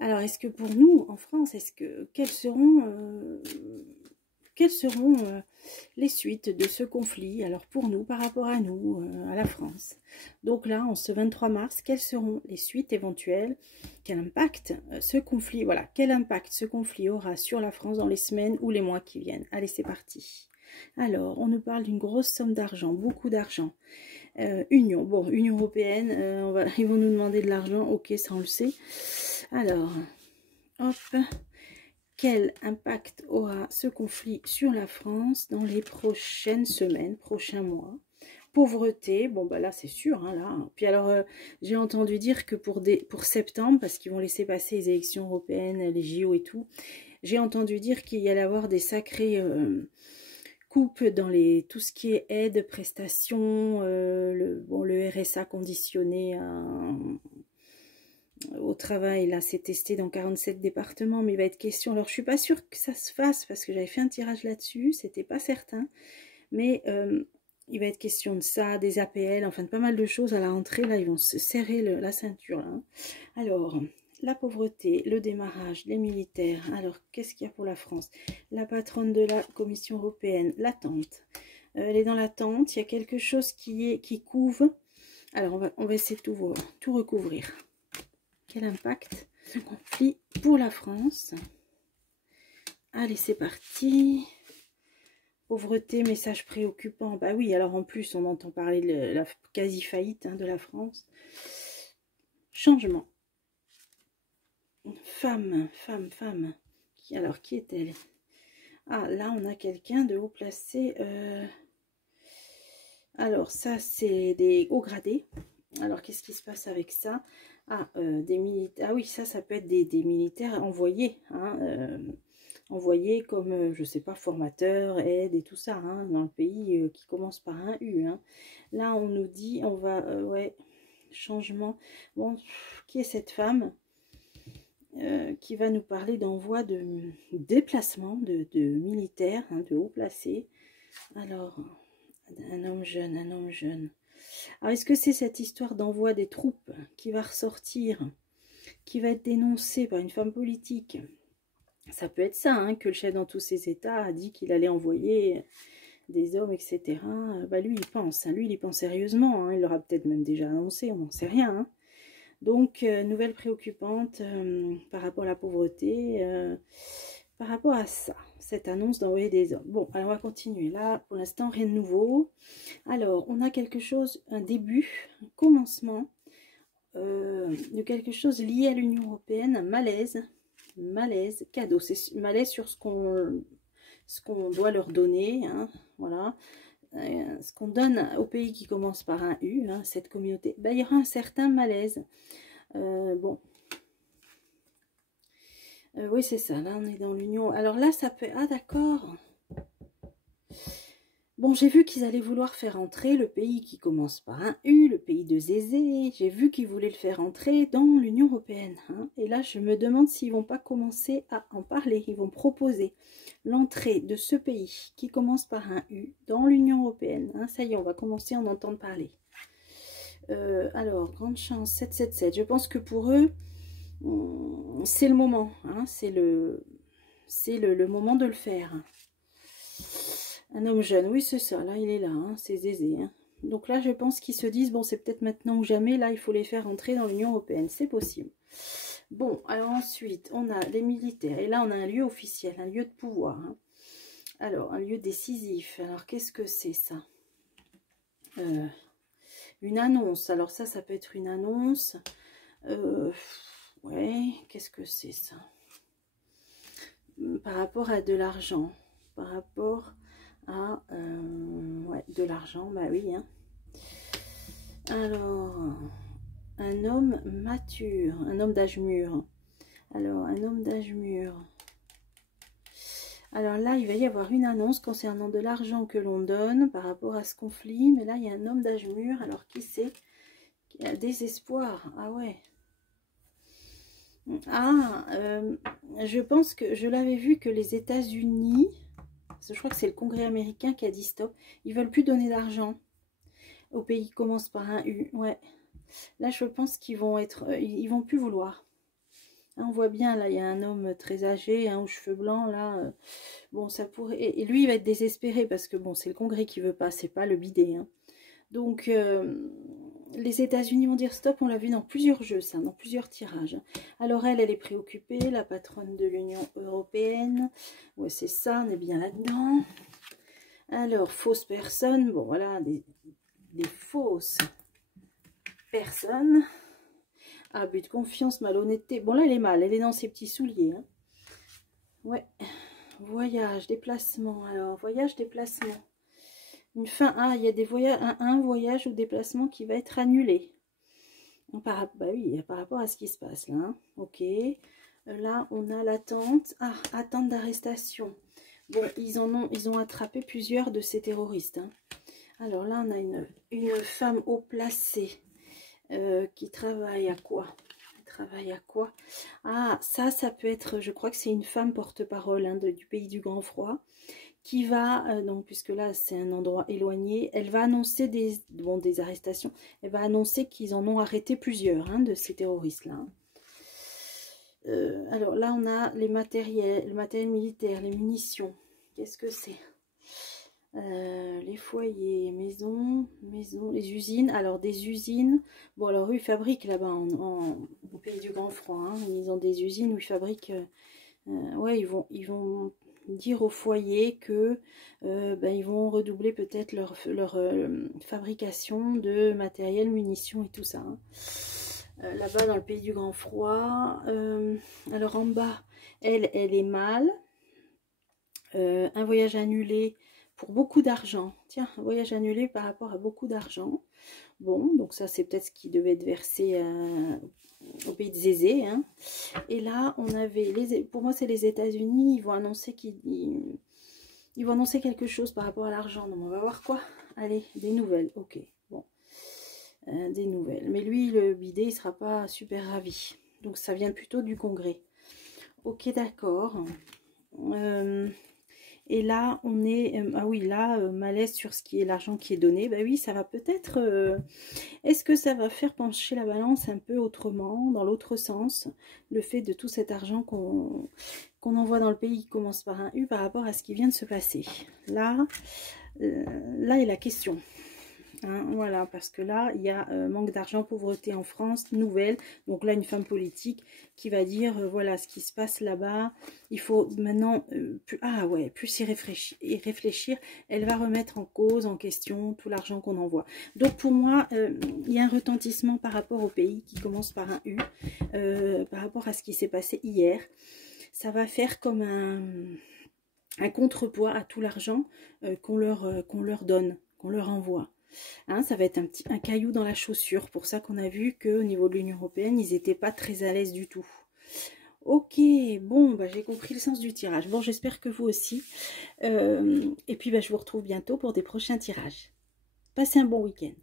Alors, est-ce que pour nous, en France, quelles seront les suites de ce conflit? Alors, pour nous, par rapport à nous, à la France. Donc là, en ce 23 mars, quelles seront les suites éventuelles? Quel impact ce conflit, voilà, quel impact ce conflit aura sur la France dans les semaines ou les mois qui viennent? Allez, c'est parti. Alors, on nous parle d'une grosse somme d'argent, beaucoup d'argent. Union européenne, ils vont nous demander de l'argent, ok, ça on le sait. Alors, hop, quel impact aura ce conflit sur la France dans les prochaines semaines, prochains mois? Pauvreté, bon bah là c'est sûr, hein, là. Puis alors j'ai entendu dire que pour septembre, parce qu'ils vont laisser passer les élections européennes, les JO et tout, j'ai entendu dire qu'il y allait avoir des sacrés coupes dans tout ce qui est aide, prestations, le RSA conditionné au travail, là c'est testé dans 47 départements, mais il va être question, alors je suis pas sûre que ça se fasse, parce que j'avais fait un tirage là-dessus, c'était pas certain, mais il va être question de ça, des APL, enfin de pas mal de choses à la rentrée, là ils vont se serrer la ceinture, là. Hein. Alors, la pauvreté, le démarrage, les militaires, alors qu'est-ce qu'il y a pour la France? La patronne de la Commission européenne, l'attente, elle est dans l'attente, il y a quelque chose qui couve, alors on va essayer de tout recouvrir. Quel impact ce conflit pour la France? Allez, c'est parti. Pauvreté, message préoccupant. Bah oui, alors en plus, on entend parler de la quasi-faillite de la France. Changement. Femme. Alors, qui est-elle? Ah, là, on a quelqu'un de haut placé. Alors, ça, c'est des hauts gradés. Alors, qu'est-ce qui se passe avec ça? Ah, des militaires. Ah oui, ça peut être des militaires envoyés. Envoyés comme, je sais pas, formateurs, aide et tout ça, hein, dans le pays qui commence par un U. Hein. Là, on nous dit, on va, ouais, changement. Bon, qui est cette femme qui va nous parler d'envoi de déplacement de militaires, hein, de haut placés? Alors, un homme jeune. Alors, est-ce que c'est cette histoire d'envoi des troupes qui va ressortir, qui va être dénoncée par une femme politique? Ça peut être ça, hein, que le chef dans tous ses états a dit qu'il allait envoyer des hommes, etc. Bah, lui, il pense. Hein, lui, il y pense sérieusement. Hein, il l'aura peut-être même déjà annoncé, on n'en sait rien. Hein. Donc, nouvelle préoccupante par rapport à la pauvreté, par rapport à ça, cette annonce d'envoyer des hommes. Bon, alors on va continuer. Là, pour l'instant, rien de nouveau. Alors, on a quelque chose, un début, un commencement de quelque chose lié à l'Union européenne, un malaise, cadeau. C'est malaise sur ce qu'on doit leur donner, hein, voilà. Ce qu'on donne aux pays qui commencent par un U, hein, cette communauté, ben, il y aura un certain malaise. Bon. Oui, c'est ça, là on est dans l'Union. Alors là, ça peut... Ah d'accord. Bon, j'ai vu qu'ils allaient vouloir faire entrer le pays qui commence par un U, le pays de Zézé. J'ai vu qu'ils voulaient le faire entrer dans l'Union européenne. Hein. Et là, je me demande s'ils vont pas commencer à en parler. Ils vont proposer l'entrée de ce pays qui commence par un U dans l'Union européenne. Hein. Ça y est, on va commencer à en entendre parler. Alors, grande chance, 777. Je pense que pour eux, c'est le moment. Hein. C'est le moment de le faire. Un homme jeune, oui c'est ça, là il est là, hein, c'est Zézé. Hein. Donc là je pense qu'ils se disent, bon c'est peut-être maintenant ou jamais, là il faut les faire entrer dans l'Union européenne, c'est possible. Bon, alors ensuite on a les militaires, et là on a un lieu officiel, un lieu de pouvoir. Hein. Alors, un lieu décisif, alors qu'est-ce que c'est ça? Une annonce, alors ça peut être une annonce. Ouais, qu'est-ce que c'est ça? Par rapport à de l'argent, par rapport... Ah, ouais, de l'argent, bah oui. Hein. Alors, un homme mature, un homme d'âge mûr. Alors, un homme d'âge mûr. Alors là, il va y avoir une annonce concernant de l'argent que l'on donne par rapport à ce conflit. Mais là, il y a un homme d'âge mûr. Alors, qui c'est? Qui a désespoir. Ah ouais. Ah, je pense que je l'avais vu que les États-Unis... Je crois que c'est le Congrès américain qui a dit stop. Ils veulent plus donner d'argent au pays qui commence par un U. Ouais. Là, je pense qu'ils vont être... ils vont plus vouloir. Hein, on voit bien, là, il y a un homme très âgé, hein, aux cheveux blancs, là. Bon, ça pourrait... Et lui, il va être désespéré, parce que, bon, c'est le Congrès qui veut pas, c'est pas le bidet, hein. Donc, les États-Unis vont dire stop, on l'a vu dans plusieurs jeux, ça, dans plusieurs tirages. Alors, elle est préoccupée, la patronne de l'Union européenne. Ouais, c'est ça, on est bien là-dedans. Alors, fausse personne, bon, voilà, des fausses personnes. Abus de confiance, malhonnêteté. Bon, là, elle est mal, elle est dans ses petits souliers. Hein. Ouais. Voyage, déplacement. Alors, voyage, déplacement. Une fin. Ah, il y a des voyages, un voyage ou déplacement qui va être annulé. Bah oui, par rapport à ce qui se passe là. Hein. Ok. Là, on a l'attente. Ah, attente d'arrestation. Bon, ils ont attrapé plusieurs de ces terroristes. Hein. Alors là, on a une femme haut placée qui travaille à quoi? Travaille à quoi? Ah, ça peut être, je crois que c'est une femme porte-parole hein, du pays du grand froid, qui va, donc puisque là c'est un endroit éloigné, elle va annoncer des arrestations, elle va annoncer qu'ils en ont arrêté plusieurs hein, de ces terroristes-là. Hein. Alors là on a les matériels, le matériel militaire, les munitions, qu'est-ce que c'est? Les foyers, maisons, les usines. Alors des usines, bon alors eux ils fabriquent là-bas au pays du grand froid, hein. Ils ont des usines où ils fabriquent, ouais ils vont dire aux foyers que ils vont redoubler peut-être leur fabrication de matériel, munitions et tout ça. Hein. Là-bas dans le pays du grand froid, alors en bas, elle est mal, un voyage annulé pour beaucoup d'argent. Tiens, un voyage annulé par rapport à beaucoup d'argent. Bon, donc ça c'est peut-être ce qui devait être versé au pays de Zézé. Hein. Et là, on avait, pour moi c'est les États-Unis, ils vont annoncer ils vont annoncer quelque chose par rapport à l'argent. Donc on va voir quoi. Allez, des nouvelles. Ok, bon. Des nouvelles. Mais lui, le bidet, il sera pas super ravi. Donc ça vient plutôt du Congrès. Ok, d'accord. Et là, on est... ah oui, là, malaise sur ce qui est l'argent qui est donné. Bah oui, ça va peut-être... est-ce que ça va faire pencher la balance un peu autrement, dans l'autre sens, le fait de tout cet argent qu'on envoie dans le pays qui commence par un U par rapport à ce qui vient de se passer. Là est la question. Hein, voilà, parce que là, il y a manque d'argent, pauvreté en France, nouvelle. Donc là, une femme politique qui va dire, voilà, ce qui se passe là-bas, il faut maintenant, plus y réfléchir, elle va remettre en cause, en question, tout l'argent qu'on envoie. Donc pour moi, il y a un retentissement par rapport au pays qui commence par un U, par rapport à ce qui s'est passé hier. Ça va faire comme un contrepoids à tout l'argent qu'on leur donne, qu'on leur envoie. Hein, ça va être un caillou dans la chaussure. Pour ça qu'on a vu qu'au niveau de l'Union européenne, ils n'étaient pas très à l'aise du tout. Ok, bon, j'ai compris le sens du tirage. Bon, j'espère que vous aussi. Et puis, je vous retrouve bientôt pour des prochains tirages. Passez un bon week-end.